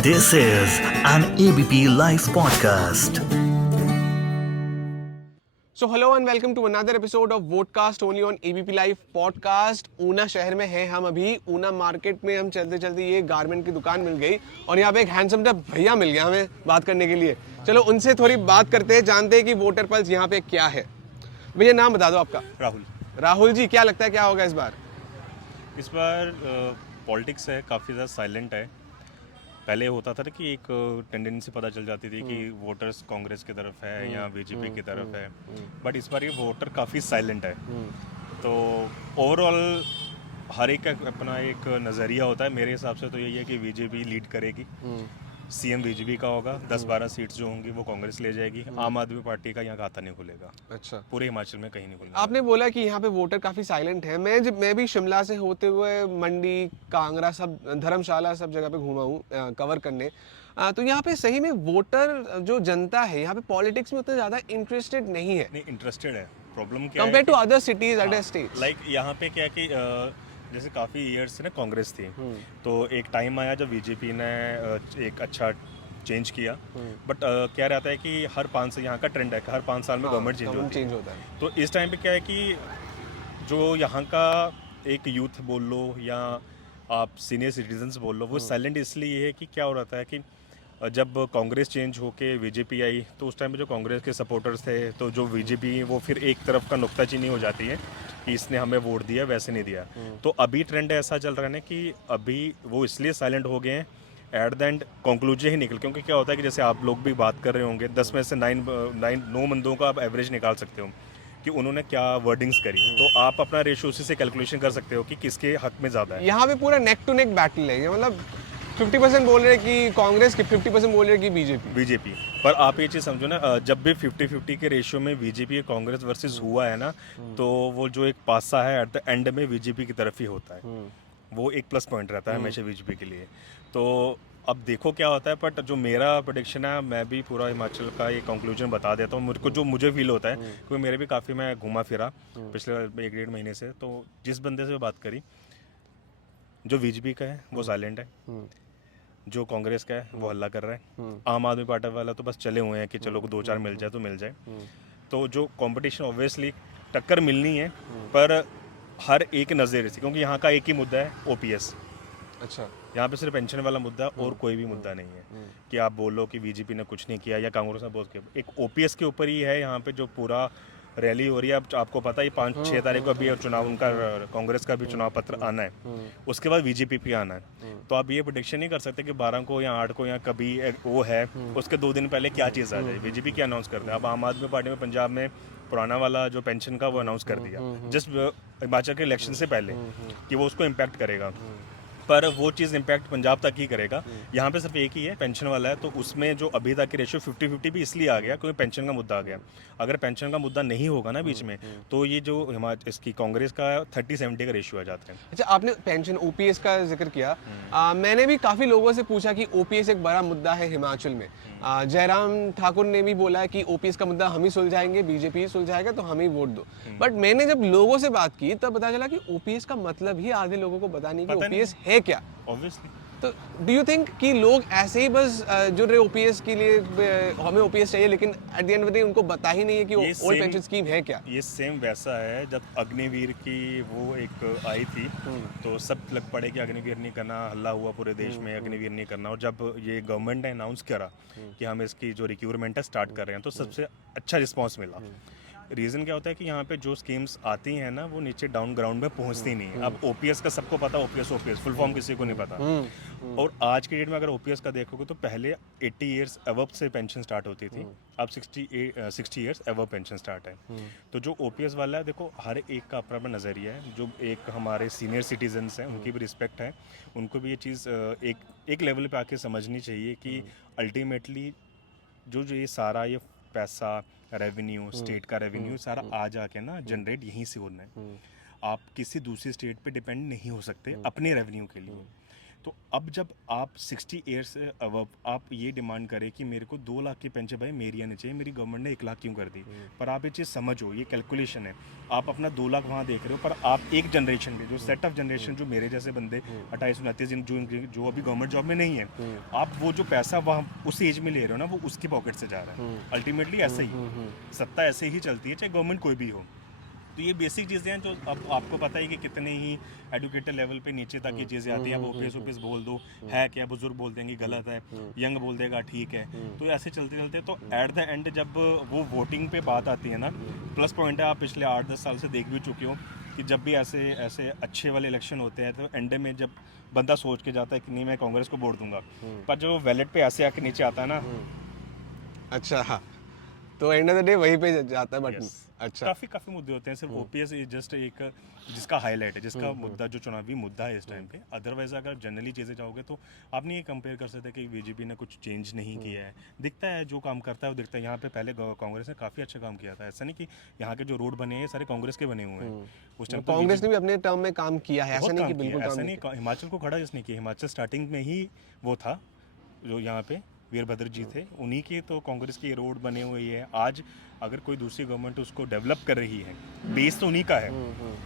This is an ABP Life podcast. So hello and welcome to another episode of vodcast only on ABP live podcast. Una शहर में हैं हम अभी। Una market में हम चलते चलते ये गारमेंट की दुकान मिल गई और यहाँ पे एक हैंडसम सा भैया मिल गया हमें बात करने के लिए। चलो उनसे थोड़ी बात करते हैं, जानते हैं कि वोटर पल्स यहाँ पे क्या है। भैया नाम बता दो आपका। राहुल। राहुल जी, क्या लगता है क्या होगा इस बार? इस बार पॉलिटिक्स है काफ़ी ज़्यादा साइलेंट है। पहले होता था ना कि एक टेंडेंसी पता चल जाती थी कि वोटर्स कांग्रेस की तरफ है या बीजेपी की तरफ है, बट इस बार ये वोटर काफ़ी साइलेंट है। तो ओवरऑल हर एक का अपना एक नज़रिया होता है। मेरे हिसाब से तो यही है कि बीजेपी लीड करेगी, सीएम बीजेपी का होगा, 10-12 सीट्स जो होंगी वो कांग्रेस ले जाएगी। आम आदमी पार्टी का यहाँ खाता नहीं खुलेगा। अच्छा, पूरे हिमाचल में कहीं नहीं खुलेगा। आपने बोला कि यहाँ पे वोटर काफी साइलेंट है। मैं भी शिमला से होते हुए मंडी, कांगड़ा, सब धर्मशाला सब जगह पे घूमा हूँ कवर करने। तो यहाँ पे सही में वोटर जो जनता है यहाँ पे पॉलिटिक्स में उतना ज्यादा इंटरेस्टेड नहीं है। नहीं, इंटरेस्टेड है। प्रॉब्लम क्या है compare to other cities other states. Like यहाँ पे क्या है कि जैसे काफ़ी ईयर्स से ना कांग्रेस थी, तो एक टाइम आया जब बीजेपी ने एक अच्छा चेंज किया। बट क्या रहता है कि हर 5 साल यहाँ का ट्रेंड है कि हर 5 साल में गवर्नमेंट चेंज होता है। तो इस टाइम पे क्या है कि जो यहाँ का एक यूथ बोल लो या आप सीनियर सिटीजन्स बोल लो, वो साइलेंट इसलिए है कि क्या हो रहा है कि जब कांग्रेस चेंज होके बीजेपी आई तो उस टाइम पे जो कांग्रेस के सपोर्टर्स थे, तो जो बीजेपी वो फिर एक तरफ का नुक्ताचीनी हो जाती है कि इसने हमें वोट दिया वैसे नहीं दिया। तो अभी ट्रेंड ऐसा चल रहा है ना कि अभी वो इसलिए साइलेंट हो गए हैं, एट द एंड कंक्लूजन ही निकल, क्योंकि क्या होता है कि जैसे आप लोग भी बात कर रहे होंगे, 10 में से 9 बंदों का आप एवरेज निकाल सकते हो कि उन्होंने क्या वर्डिंग्स करी, तो आप अपना रेशियो उसी से कैलकुलेशन कर सकते हो कि किसके हक में ज़्यादा है। यहाँ पे पूरा नेक टू नेक बैटल है। ये मतलब 50% बोल रहे हैं कि कांग्रेस की, 50% बोल रहे हैं कि बीजेपी। पर आप ये चीज़ समझो ना, जब भी 50-50 के रेशियो में बीजेपी कांग्रेस वर्सेस हुआ है ना, तो वो जो एक पासा है एट द एंड में बीजेपी की तरफ ही होता है। वो एक प्लस पॉइंट रहता है हमेशा बीजेपी के लिए। तो अब देखो क्या होता है, बट जो मेरा प्रेडिक्शन है, मैं भी पूरा हिमाचल का ये कंक्लूजन बता देता हूँ मुझको जो मुझे फील होता है, क्योंकि मेरे भी काफ़ी मैं घूमा फिरा पिछले 1-1.5 महीने से। तो जिस बंदे से बात करी, जो बीजेपी का है वो साइलेंट है, जो कांग्रेस का है वो हल्ला कर रहा है, आम आदमी पार्टी वाला तो बस चले हुए हैं कि चलो 2-4 मिल जाए तो मिल जाए। तो जो कंपटीशन ऑब्वियसली टक्कर मिलनी है, पर हर एक नज़र से, क्योंकि यहाँ का एक ही मुद्दा है, ओपीएस। अच्छा, यहाँ पे सिर्फ पेंशन वाला मुद्दा है और कोई भी मुद्दा नहीं है कि आप बोलो कि बीजेपी ने कुछ नहीं किया या कांग्रेस ने बहुत किया। एक ओपीएस के ऊपर ही है यहाँ पे जो पूरा रैली हो रही है। अब आपको पता है 5-6 तारीख को अभी चुनाव, उनका कांग्रेस का भी चुनाव पत्र आना है, उसके बाद बीजेपी भी आना है। तो आप ये प्रोडिक्शन नहीं कर सकते कि 12 को या 8 को या कभी वो है उसके 2 दिन पहले क्या चीज़ आ जाए। बीजेपी क्या अनाउंस करते हैं। अब आम आदमी पार्टी में पंजाब में पुराना वाला जो पेंशन का वो अनाउंस कर दिया जस्ट हिमाचल के इलेक्शन से पहले कि वो उसको इम्पैक्ट करेगा, पर वो चीज़ इम्पैक्ट पंजाब तक ही करेगा। यहाँ पे सिर्फ एक ही है, पेंशन वाला है। तो उसमें जो अभी तक की रेशियो 50-50 भी इसलिए आ गया क्योंकि पेंशन का मुद्दा आ गया। अगर पेंशन का मुद्दा नहीं होगा ना बीच में, तो ये जो इसकी कांग्रेस का 30-70 का रेशियो आ जाता है। अच्छा, आपने पेंशन ओपीएस का जिक्र किया। मैंने भी काफी लोगों से पूछा कि ओपीएस एक बड़ा मुद्दा है हिमाचल में। जयराम ठाकुर ने भी बोला कि ओपीएस का मुद्दा हम ही सुलझाएंगे, बीजेपी ही सुलझाएगा, तो हम ही वोट दो। बट मैंने जब लोगों से बात की तब पता चला कि ओपीएस का मतलब ही आधे लोगों को पता नहीं कि ओपीएस है क्या। ऑब्वियसली। तो डू यू थिंक कि लोग ऐसे ही बस जुड़ रहे ओपीएस के लिए, हमें ओपीएस चाहिए, लेकिन at the end of the day उनको पता ही नहीं है कि ओल्ड पेंशन स्कीम है क्या? ये सेम वैसा है जब अग्निवीर की वो एक आई थी, तो सब लग पड़े कि अग्निवीर नहीं करना, हल्ला हुआ पूरे देश में अग्निवीर नहीं करना। और जब ये गवर्नमेंट ने अनाउंस करा कि हम इसकी जो रिक्रूटमेंट है स्टार्ट कर रहे हैं, तो सबसे अच्छा रिस्पॉन्स मिला। रीज़न क्या होता है कि यहाँ पे जो स्कीम्स आती हैं ना, वो नीचे डाउन ग्राउंड में पहुँचती नहीं है। अब ओपीएस का सबको पता, ओपीएस फुल फॉर्म किसी को नहीं पता। और आज की डेट में अगर ओपीएस का देखोगे तो पहले 80 ईयर्स अबव से पेंशन स्टार्ट होती थी, अब 60 ईयर्स अबव पेंशन स्टार्ट है। तो जो ओपीएस वाला है, देखो हर एक का अपना अपना नज़रिया है। जो एक हमारे सीनियर सिटीजन्स हैं उनकी भी रिस्पेक्ट है, उनको भी ये चीज़ एक लेवल पे आके समझनी चाहिए कि अल्टीमेटली जो ये सारा ये पैसा, रेवेन्यू, स्टेट का रेवेन्यू सारा आ जाके ना जनरेट यहीं से होना है। आप किसी दूसरी स्टेट पे डिपेंड नहीं हो सकते अपने रेवेन्यू के लिए। तो अब जब आप 60 ईयर्स से अब आप ये डिमांड करें कि मेरे को 2 लाख की पेंशन भाई मेरी आनी चाहिए, मेरी गवर्नमेंट ने 1 लाख क्यों कर दी? पर आप ये चीज़ समझो, ये कैलकुलेशन है। आप अपना 2 लाख वहाँ देख रहे हो, पर आप एक जनरेशन में जो सेट ऑफ जनरेशन जो मेरे जैसे बंदे 28-29 जो अभी गवर्नमेंट जॉब में नहीं है, आप वो जो पैसा वहाँ उस एज में ले रहे हो ना, वो उसकी पॉकेट से जा रहा है। अल्टीमेटली ऐसा ही सत्ता ऐसे ही चलती है, चाहे गवर्नमेंट कोई भी हो। तो ये बेसिक चीज़ें हैं जो अब आपको पता है कि कितने ही एजुकेटेड लेवल पे नीचे तक ये चीज़ें आती हैं। अब ओपीएस बोल दो, है क्या, बुजुर्ग बोल देंगे गलत है, यंग बोल देगा ठीक है। तो ऐसे चलते चलते तो एट द एंड जब वो वोटिंग पे बात आती है ना, प्लस पॉइंट है, आप पिछले 8-10 साल से देख भी चुके हो कि जब भी ऐसे ऐसे अच्छे वाले इलेक्शन होते हैं तो एंड में जब बंदा सोच के जाता है कि नहीं मैं कांग्रेस को वोट दूंगा, पर जो वैलेट पे ऐसे आके नीचे आता है ना, अच्छा हाँ, तो एंड ऑफ द डे वहीं पे जाता है बटन। अच्छा, काफी मुद्दे होते हैं। सिर्फ ओपीएस जस्ट एक जिसका हाईलाइट है, जिसका मुद्दा जो चुनावी मुद्दा है इस टाइम पे। अदरवाइज अगर जनरली चीज़ें जाओगे तो आप नहीं ये कंपेयर कर सकते कि बीजेपी ने कुछ चेंज नहीं किया है। दिखता है जो काम करता है वो दिखता है। यहाँ पे पहले कांग्रेस ने काफ़ी अच्छा काम किया था। ऐसा नहीं कि यहाँ के जो रोड बने हैं सारे कांग्रेस के बने हुए हैं। उस टाइम कांग्रेस ने भी अपने टर्म में काम किया है, ऐसा नहीं कि बिल्कुल ऐसा नहीं हिमाचल को खड़ा जिसने किया। हिमाचल स्टार्टिंग में ही वो था जो यहाँ पे वीरभद्र जी थे, उन्हीं के तो कांग्रेस के रोड बने हुए हैं। आज अगर कोई दूसरी गवर्नमेंट उसको डेवलप कर रही है, बेस तो उन्हीं का है।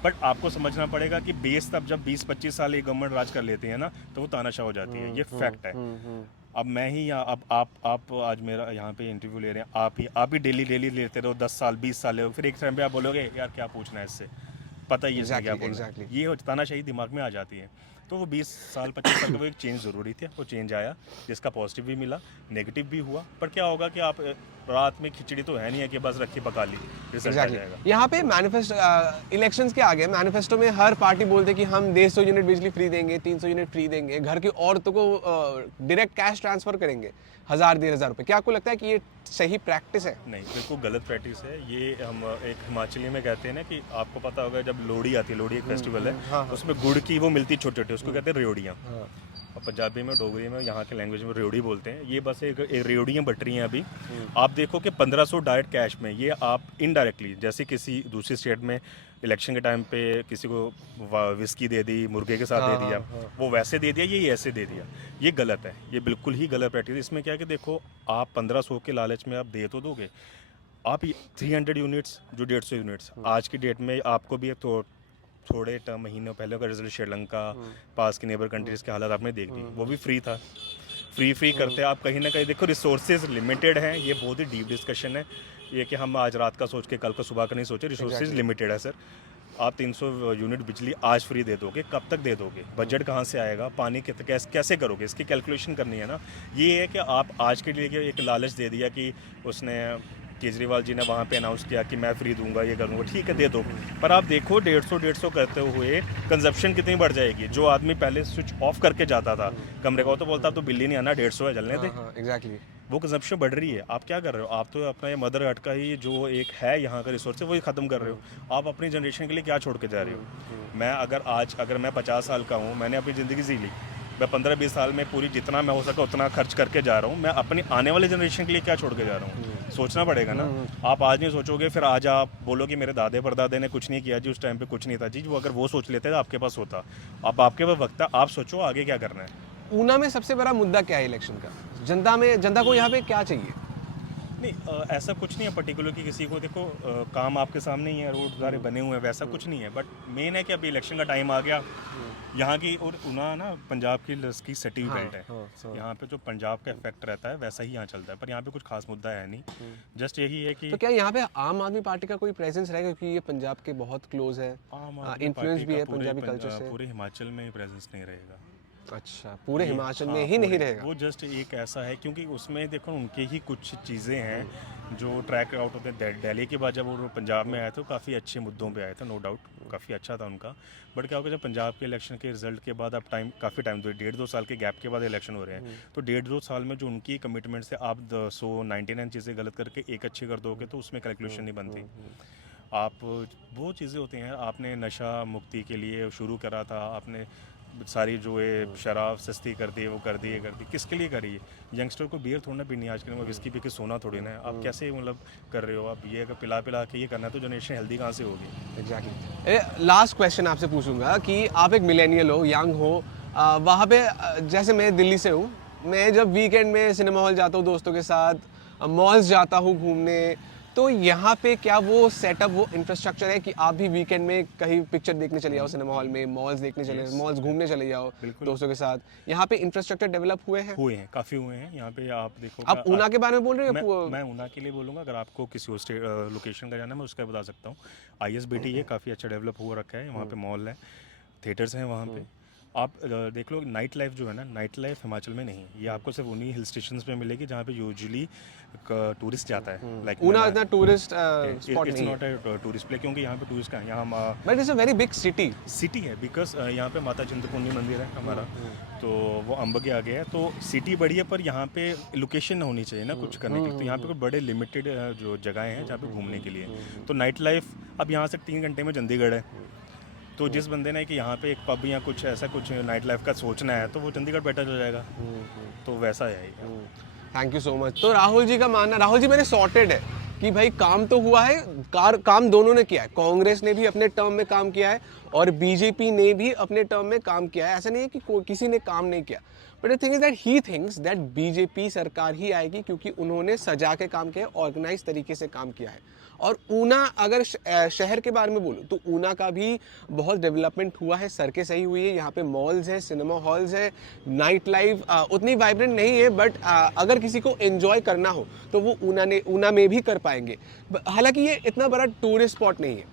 बट आपको समझना पड़ेगा कि बेस तब जब 20-25 साल एक गवर्नमेंट राज कर लेते हैं ना, तो वो तानाशाह हो जाती है। ये फैक्ट है। अब मैं ही या अब आप आज मेरा यहाँ पे इंटरव्यू ले रहे हैं, आप ही डेली लेते रहो 10 साल 20 साल, फिर एक टाइम पे आप बोलोगे यार क्या पूछना है इससे, पता ही है क्या बोलना है। ये तानाशाही दिमाग में आ जाती है। तो वो 20 साल 25 साल का वो एक चेंज ज़रूरी था। वो चेंज आया जिसका पॉजिटिव भी मिला, नेगेटिव भी हुआ। पर क्या होगा कि आप रात में खिचड़ी तो है नहीं है कि बस रखी पका ली, रिजल्ट आ जाएगा। यहाँ पे मैनिफेस्टो इलेक्शंस के आगे मैनिफेस्टो में हर पार्टी बोलते हैं कि हम 150 यूनिट बिजली फ्री देंगे, 300 यूनिट फ्री देंगे, घर की औरतों को डायरेक्ट कैश ट्रांसफर करेंगे 1000-1500 रुपये। क्या आपको लगता है कि ये सही प्रैक्टिस है? नहीं, बिल्कुल गलत प्रैक्टिस है ये। हम एक हिमाचली में कहते हैं ना कि आपको पता होगा जब लोहड़ी आती है, लोहड़ी एक फेस्टिवल है, उसमें गुड़ की वो मिलती छोटी छोटी, उसको कहते हैं रेवड़ियाँ। और पंजाबी में, डोगरी में, यहाँ के लैंग्वेज में रेवड़ी बोलते हैं। ये बस एक रेवड़ियाँ बट रही हैं अभी। आप देखो कि 1500 डायरेक्ट कैश में, ये आप इनडायरेक्टली जैसे किसी दूसरी स्टेट में इलेक्शन के टाइम पे किसी को विस्की दे दी, मुर्गे के साथ दे दिया, वो वैसे दे दिया, ये ऐसे दे दिया। ये गलत है, ये बिल्कुल ही गलत प्रैक्टिस। इसमें क्या है कि देखो आप 1500 के लालच में आप दे तो दोगे, आप 300 यूनिट्स जो 150 यूनिट्स आज की डेट में आपको भी तो थोड़े महीनों पहले का रिजल्ट श्रीलंका पास की नेबर कंट्रीज़ के हालात आपने देख दी, वो भी फ्री था। फ्री करते आप कहीं ना कहीं देखो रिसोर्सेज लिमिटेड हैं। ये बहुत ही डीप डिस्कशन है ये कि हम आज रात का सोच के कल को सुबह का नहीं सोचे। रिसोर्सेज लिमिटेड है सर। आप 300 यूनिट बिजली आज फ्री दे दोगे, कब तक दे दोगे? बजट कहाँ से आएगा? पानी कैसे करोगे? इसकी कैलकुलेशन करनी है ना। ये है कि आप आज के लिए एक लालच दे दिया कि उसने केजरीवाल जी ने वहाँ पे अनाउंस किया कि मैं फ्री दूंगा, ये करूँगा, ठीक है दे दो। पर आप देखो 150 करते हुए कंजप्शन कितनी बढ़ जाएगी। जो आदमी पहले स्विच ऑफ करके जाता था कमरे का, तो बोलता तो बिल ही नहीं आना, 150 है जलने दे। एग्जैक्टली, वो कंजप्शन बढ़ रही है। आप क्या कर रहे हो? आप तो अपना ये मदर अर्थ का ही जो एक है यहाँ का रिसोर्स है वही ख़त्म कर रहे हो। आप अपनी जनरेशन के लिए क्या छोड़ के जा रहे हो? मैं अगर मैं 50 साल का हूँ, मैंने अपनी ज़िंदगी जी ली, मैं 15-20 साल में पूरी जितना मैं हो सका उतना खर्च करके जा रहा हूँ। मैं अपनी आने वाले जनरेशन के लिए क्या छोड़ के जा रहा हूँ? सोचना पड़ेगा ना। आप आज नहीं सोचोगे, फिर आज आप बोलो कि मेरे दादे परदादे ने कुछ नहीं किया जी, उस टाइम पे कुछ नहीं था जी। वो अगर वो सोच लेते तो आपके पास होता। अब आपके पास वक्त है, आप सोचो आगे क्या करना है। ऊना में सबसे बड़ा मुद्दा क्या है इलेक्शन का? जनता को यहाँ पे क्या चाहिए? नहीं, ऐसा कुछ नहीं है पर्टिकुलर कि किसी को देखो काम आपके सामने ही है, रोड सारे बने हुए हैं, वैसा कुछ नहीं है। बट मेन है कि अभी इलेक्शन का टाइम आ गया यहाँ की। और ऊना ना पंजाब की सटी बेल्ट है। यहाँ पे जो पंजाब का इफेक्ट रहता है वैसा ही यहाँ चलता है। पर यहाँ पे कुछ खास मुद्दा है नहीं, जस्ट यही है कि तो क्या यहाँ पे आम आदमी पार्टी का कोई प्रेजेंस रहेगा? क्योंकि ये पंजाब के बहुत क्लोज है, इन्फ्लुएंस भी है पंजाबी कल्चर से। पूरे हिमाचल में प्रेजेंस नहीं रहेगा। अच्छा, पूरे हिमाचल में ही नहीं रहेगा? वो जस्ट एक ऐसा है क्योंकि उसमें देखो उनके ही कुछ चीज़ें हैं जो ट्रैक आउट होते हैं। दिल्ली के बाद जब वो पंजाब में आए तो काफ़ी अच्छे मुद्दों पे आए थे, नो डाउट काफ़ी अच्छा था उनका। बट क्या होगा जब पंजाब के इलेक्शन के रिजल्ट के बाद अब काफ़ी टाइम 1.5-2 साल के गैप के बाद इलेक्शन हो रहे हैं, तो 1.5-2 साल में जो उनकी कमिटमेंट से आप 199 चीज़ें गलत करके एक अच्छी कर दोगे तो उसमें कैलकुलेशन नहीं बनती। आप वो चीज़ें होती हैं, आपने नशा मुक्ति के लिए शुरू करा था, आपने सारी जो है शराब सस्ती कर दी, वो कर दी, ये कर दी, किसके लिए करी है? यंगस्टर को बियर थोड़ा ना पीनी है आज के लिए, विस्की पी के सोना थोड़ी ना है। आप कैसे मतलब कर रहे हो? आप ये अगर पिला के ये करना है तो जनरेशन हेल्दी कहाँ से होगी? एग्जैक्टली। लास्ट क्वेश्चन आपसे पूछूंगा कि आप एक मिलेनियल हो, यंग हो, वहाँ पे जैसे मैं दिल्ली से हूँ, मैं जब वीकेंड में सिनेमा हॉल जाता हूँ दोस्तों के साथ, मॉल्स जाता हूँ घूमने, तो यहाँ पे क्या वो सेटअप, वो इंफ्रास्ट्रक्चर है कि आप भी वीकेंड में कहीं पिक्चर देखने चले जाओ सिनेमा हॉल में, मॉल्स देखने चले, मॉल्स घूमने चले जाओ दोस्तों के साथ, यहाँ पे इंफ्रास्ट्रक्चर डेवलप हुए हैं? काफ़ी हुए हैं यहाँ पे। आप देखो, आप ऊना के बारे में बोल रहे हो? मैं ऊना के लिए बोलूँगा। अगर आपको किसी और लोकेशन का जाना है, मैं उसका बता सकता हूँ। ISBT है, काफ़ी अच्छा डेवलप हो रखा है वहाँ पे, मॉल है, थिएटर्स हैं वहाँ पे। आप देख लो, नाइट लाइफ जो है ना, नाइट लाइफ हिमाचल में नहीं है, ये आपको सिर्फ उन्हीं हिल स्टेशंस पे मिलेगी जहाँ पे यूजुअली टूरिस्ट जाता है। लाइक ऊना इतना टूरिस्ट स्पॉट इट्स नहीं नॉट ए टूरिस्ट प्ले, क्योंकि यहाँ पे टूरिस्ट का यहाँ but it's a very big city. City है, बिकॉज यहाँ पे माता चिंतपूर्णी मंदिर है हमारा, तो वो अम्ब के आगे है, तो सिटी बड़ी है, पर यहाँ पे लोकेशन होनी चाहिए ना कुछ करने की। तो यहाँ पे कोई बड़े लिमिटेड जो जगहें हैं जहाँ पे घूमने के लिए। तो नाइट लाइफ, अब यहाँ से 3 घंटे में चंडीगढ़ है, तो जिस बंदे ने कि यहाँ पे एक पब या कुछ ऐसा कुछ नाइट लाइफ का सोचना है, तो वो चंडीगढ़ बेटर हो जाएगा। तो वैसा है। Thank you so much. तो राहुल जी का मानना, राहुल जी मेरे सॉर्टेड है कि भाई काम तो हुआ है, काम दोनों ने किया है, कांग्रेस ने भी अपने टर्म में काम किया है और बीजेपी ने भी अपने टर्म में काम किया है। ऐसा नहीं है कि किसी ने काम नहीं किया, but the thing is that he thinks that BJP सरकार ही आएगी क्योंकि उन्होंने सजा के काम किया है, ऑर्गेनाइज तरीके से काम किया है। और ऊना, अगर शहर के बारे में बोलूँ तो ऊना का भी बहुत डेवलपमेंट हुआ है, सड़कें सही हुई है, यहाँ पे मॉल्स है, सिनेमा हॉल्स है, नाइट लाइफ उतनी वाइब्रेंट नहीं है, बट अगर किसी को एंजॉय करना हो तो वो ऊना में भी कर पाएंगे। हालांकि ये इतना बड़ा टूरिस्ट स्पॉट नहीं है,